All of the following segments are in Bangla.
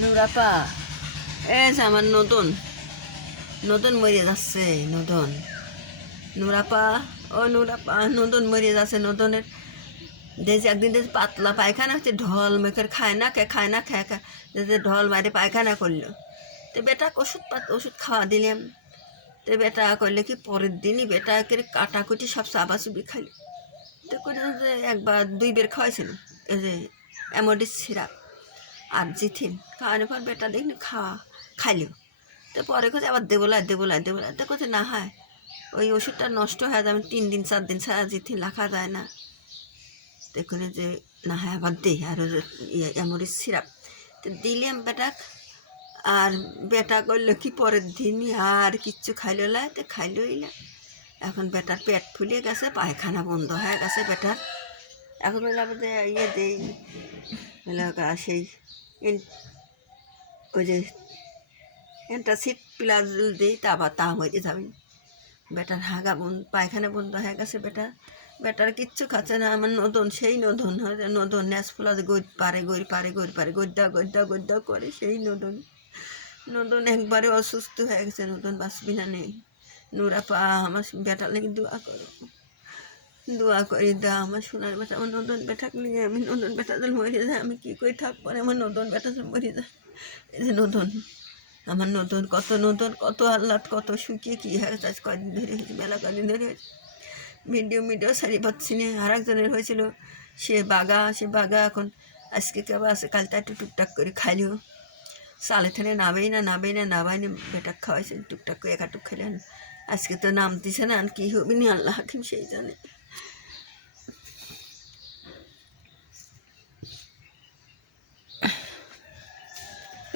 নুরাপা। এ যে আমার নতুন। নতুন মরে যাচ্ছে, নতুন। নুরাপা, ও নুরাপা, নতুন মরে যাচ্ছে, নতুনের। দেখছি একদিন দেখছি পাতলা পায়খানা হচ্ছে, ঢল মেখের খায় না, কে খায় না খায় খায় দেখছি ঢল মারে পায়খানা করল। তো বেটা ওষুধ পাত, ওষুধ খাওয়া দিলাম। তো বেটা করলে কি পরের দিনই বেটা একের কাটাকুটি সব চাবাচুবি খাইলো। তো করে যে একবার দুই বের খাওয়াইছিল এই যে অ্যামোডিস সিরাপ। আর জিথিন, খাওয়ানোর পর বেটা দেখলি খাওয়া, খাইলো। তো পরে কোথায় আবার দেবলাই দেবলাই দেবলাই তো কোথায় না হয়, ওই ওষুধটা নষ্ট হয়ে যাবে, তিন দিন চার দিন ছাড়া জিথিন রাখা যায় না। দেখুন যে, না হয় আবার দেই, আর যে ইয়ে সিরাপ। তো দিলাম বেটা আর বেটা করল কি পরের দিনই আর কিচ্ছু খাইলো না তো খাইলোই না। এখন বেটার পেট ফুলে গেছে, পায়খানা বন্ধ হয়ে গেছে বেটার। এখন হলো আমাদের ইয়ে দেই সেই ওই যে অ্যান্টাসিড প্লাস দিই তা আবার তা হয়ে যাবে বেটার হাগা বন্ধ পায়খানা বন্ধ হয়ে গেছে বেটা। বেটার কিচ্ছু খাচ্ছে না, আমার নদন, সেই নদন, হয় নদন ন্যাস ফুলা গই পারে গই পারে গই পারে গদ্দা গদ্দা গদ্যা করে সেই নদন। নদন একবারে অসুস্থ হয়ে গেছে, নদন বাঁচবি না নেই নুরা পা আমার বেটা লেগে দোয়া করো। দোয়া করি দা আমার সোনার বেটা, আমার নদন বেটা নিয়ে আমি নদন বেটা যেন মরে যায়, আমি কী করে থাকব? আমার নদন বেটা যেন মরে যায়? এই যে নদন আমার নতুন কত নতুন কত আহ্লাদ, কত শুকিয়ে কী হয়ে আজ কদিন ধরে হয়েছে, মেলা কদিন ধরে হয়েছে। ভিডিও, মিডিও সারি পাচ্ছি না আর একজনের হয়েছিল, সে বাগা সে বাগা এখন আজকে কেউ আছে, কালটা একটু টুকটাক করে খাইলেও সালে থানে নাবেই না নাবেই না নাবাই না, বেটা খাওয়াইছে, টুকটাক করে একাটুক খেলেন। আজকে তো নাম দিছে না, আর কি হবে নি, আল্লাহ হাকিম সেই জানে।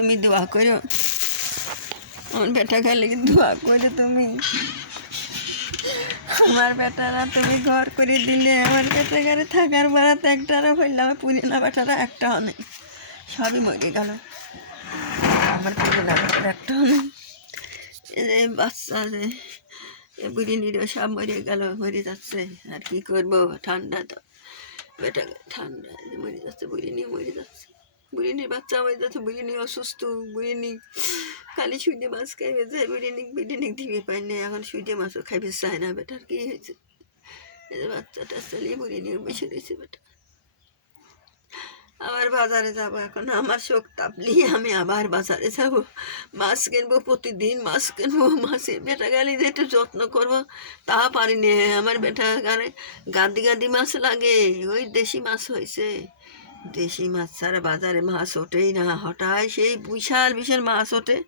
তুমি দোয়া করো। আমার বেটা খেলে দোয়া করো তুমি। আমার বেটারা তুমি ঘর করে দিলে, আমার বেটা ঘরে থাকার বেড়াতে একটারও আমার পুরিনা বেটারা একটাও নেই সবই মরে গেল। আমার পুরিনা বেটার একটাও নেই এই বাচ্চা যে, এ বুড়ি নিরো সব মরে গেল, মরে যাচ্ছে। আর কি করব? ঠান্ডা তো। বেটা ঠান্ডা মরে যাচ্ছে বুড়ি নিয়ে মরে যাচ্ছে। বুড়িনির বাচ্চা হয়ে যাচ্ছে বুড়িনি অসুস্থ বুড়িনি খালি সুইডে মাছ খাইবে যে বুড়িনি বুড়িনি দিবে পাই না, এখন সুইডে মাছও খাইবে, চায় না বেটার, কি হয়েছে? বাচ্চাটা চালিয়ে বুড়িনি বসে রয়েছে বেটা। আবার বাজারে যাব এখন, আমার শোক তাপলিয়ে আমি আবার বাজারে যাব। মাছ কিনবো প্রতিদিন, মাছ কিনবো, মাছের বেটা গেলে যে একটু যত্ন করব। তা পারিনি, আমার বেটা গানে গাদি গাদি মাছ লাগে, ওই দেশি মাছ হয়েছে। দেশি মাছ ছাড়া বাজারে মাছ ওঠেই না। হঠাৎ সেই বিশাল বিশাল মাছ ওঠে।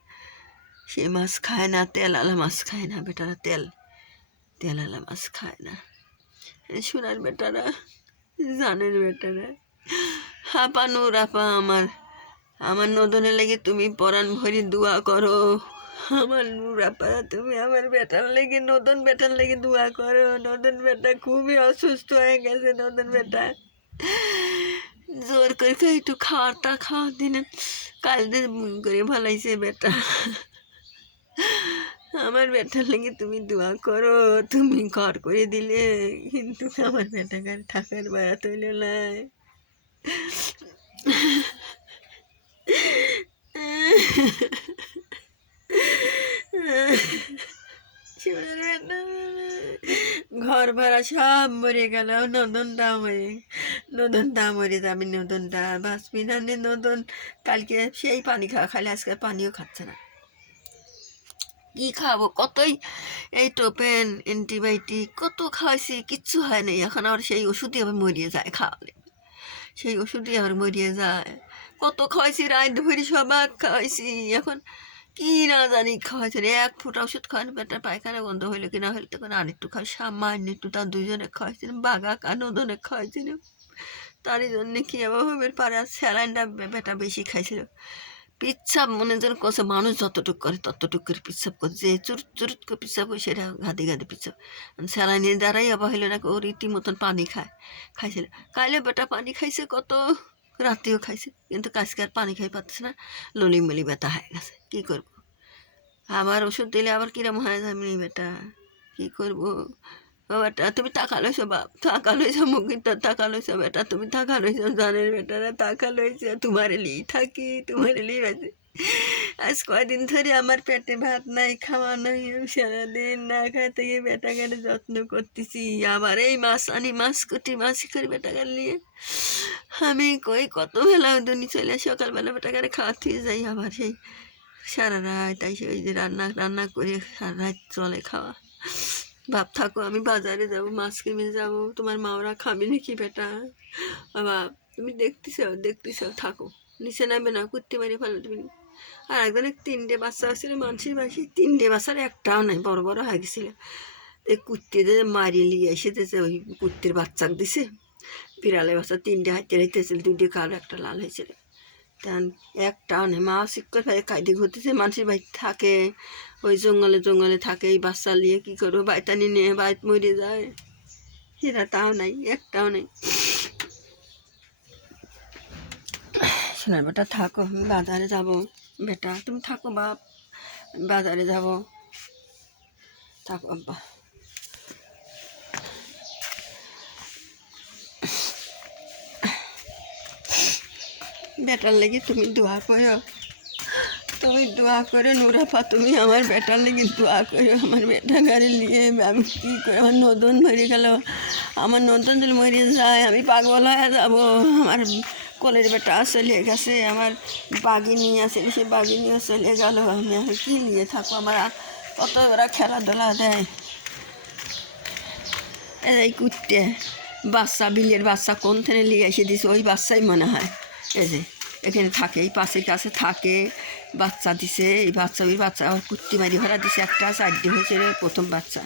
সে মাছ খায় না তেল আলা মাছ খায় না বেটারা, তেল তেল আলা মাছ খায় না। সোনার বেটারা, জানের বেটারা। হাপা রাপা আমার। আমার নদনে লেগে তুমি পরাণ ভরি দোয়া করো। আমার নূর আপা, তুমি আমার বেটার লেগে নতুন বেটার লেগে দোয়া করো। নতুন বেটা খুবই অসুস্থ হয়ে গেছে নতুন বেটা। জোর করে তো একটু খাওয়াটা খাওয়া দিনে। কাল দিন করে ভালাইছে বেটা আমার বেটার লাগে তুমি দোয়া করো, তুমি ঘর করে দিলে, কিন্তু আমার বেটা গান থাকার বেড়া তৈল নাই সোনার বেটা ঘর ভাড়া সব মরে গেল নদনটা মরে নদনটা মরে যাবে নদনটা বাঁচবি নে নদন কালকে সেই পানি খাওয়া খালি আজকে পানিও খাচ্ছে না কি খাব কতই এই টোপেন অ্যান্টিবায়োটিক কত খাওয়াইছি কিচ্ছু হয় নাই এখন আবার সেই ওষুধই আবার মরিয়ে যায় খাওয়ালে সেই ওষুধই আবার মরিয়ে যায় কত খাওয়াইছি রাত ধরে সবাক খাওয়াইছি এখন কি না জানি খাওয়াইছে রে, এক ফুটা ওষুধ খাওয়ানো পেটের পায়খানা বন্ধ হইল কি না হইলে তখন আরেকটু খাওয়া সামান্য একটু তার দুজনে খাওয়াইছিলাম বাঘা কানদনে খাওয়াইছিলাম তারই জন্যে কি আবার হবে পারে, আর স্যালাইনটা বেটা বেশি খাইছিল। পিচ্ছাপ মনে যেন কষে মানুষ যতটুক করে ততটুক করে পিচ্ছাপ করে যে চুরুট চুরুট করে পিচ্ছাপ হয় সেটা গাদি গাদি পিচ্ছাপ। স্যালাইনের দ্বারাই আবার হইল না ও রীতিমতন পানি খায়, খাইছিল। কাইলে বেটা পানি খাইছে কত? রাত্রিও খাইছে, কিন্তু কাজকে আর পানি খাই পাচ্ছে না। ললি মলি ব্যথা হয়ে গেছে, কী করব? আবার ওষুধ দিলে আবার কিরম হয় মিলি বেটা? কী করব? বেটা তুমি টাকা লইছো বাপ টাকা লইছো মুখিটা টাকা লইছো বেটা, তুমি টাকা লইছো জানের বেটারা টাকা লইছে তোমার লি থাকি, তোমার লি বাজে। আজ কয়দিন ধরে আমার পেটে ভাত নাই, খাওয়া নাই সারাদিন না খাই থেকে বেটাকে যত্ন করতেছি। আবার এই মাছ আনি মাছ কুটি মাছ করে বেটাকে নিয়ে আমি কই কত বেলা দুনি চলে সকালবেলা বেটাকে খাওয়াতে যাই আবার সেই সারা রাত, তাই ওই যে রান্না রান্না করে সারা রাত চলে খাওয়া। ভাব থাকো, আমি বাজারে যাব, মাছ কিনে যাব, তোমার মাওরা খাবে নাকি বেটা? বাবা তুমি দেখতেছ দেখতেছ, থাকো। নিচে নামবে না, কুত্তি মারি ফেলো তুমি। আর একজনের তিনটে বাচ্চা ছিল মানুষের বাসি তিনটে বাচ্চার একটাও নাই, বড় বড় হয়ে গেছিল। এই কুত্তি যে মারিয়ে নিয়ে এসেছে, ওই কুত্তির বাচ্চা দিছে। বিড়ালে বাচ্চা তিনটে হাতে হাইতেছিল দুইটে কালো, একটা লাল হয়েছিল। একটাও নেই মা শিক্ষক ভাই কায়দে ঘুরতেছে মানুষের বাড়ি থাকে, ওই জঙ্গলে জঙ্গলে থাকে, এই বাচ্চা নিয়ে কী করব বাইতানি নিয়ে বাইত মরে যায়। সেটা তাও নাই, একটাও নেই। সোনার বেটা, থাকো বাজারে যাব। বেটা, তুমি থাকো বাপ, বাজারে যাব। থাকো, আব্বা। বেটার লেগে তুমি দোয়া করো। তুমি দোয়া করে নুরাফা তুমি আমার বেটার লেগে দোয়া করো। আমার বেটা গাড়ি নিয়ে আমি কী করে? আমার নতুন মরে গেল। আমার নতুন যদি মরে যায়, আমি পাগল হয়ে যাব। আমার কোলের বেটা চলে গেছে, আমার বাগি নিয়ে আসে সে বাগি নিয়ে চলে গেল। আমি আর কী নিয়ে থাকব? আমার কত ওরা খেলাধুলা দেয়। এই কুত্তে, বাচ্চা বিলের বাচ্চা কোন থেকে নিয়ে এসে দিছে? ওই বাচ্চাই মনে হয়। এই যে, এখানে থাকে, এই পাশের কাছে থাকে, বাচ্চা দিছে, এই বাচ্চা, ওই বাচ্চা কুত্তি মারি ভরা দিছে একটা, চারটে হয়েছে প্রথম বাচ্চা।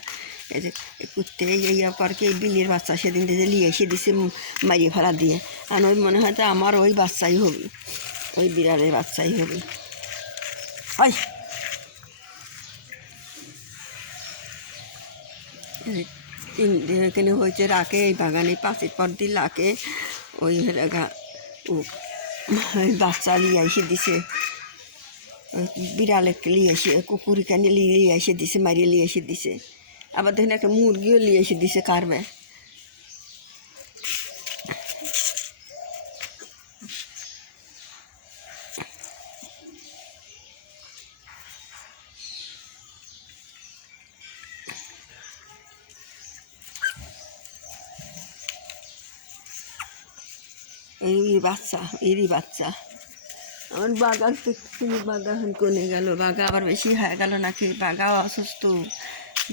এই যে কুত্তে, এই করকে এই বিলের বাচ্চা সেদিন যে নিয়ে এসে দিছে মারি ফেলা দিয়ে। আর ওই মনে হয় তো আমার ওই বাচ্চাই হবে, ওই বিড়ালের বাচ্চাই হবে। হয় তিন এখানে হয়েছে রাখে এই বাগানে পাশের পর দিয়ে রাখে ওই গা, ও ওই বাচ্চা নিয়ে এসে দিছে। বিড়ালে নিয়ে এসে, কুকুরিকে নিয়ে এসে দিছে, মারিয়ে নিয়ে এসে দিছে। আবার দেখুন একটা মুরগিও নিয়ে এসে দিছে কারবে এই বাচ্চা, এরই বাচ্চা। আমার বাগান তুমি বাগা এখন কনে গেল। বাগা আবার বেশি হয়ে গেল নাকি? বাগাও অসুস্থ।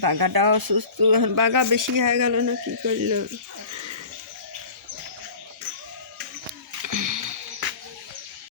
বাগাটাও অসুস্থ। এখন বাগা বেশি হয়ে গেল না কি করল?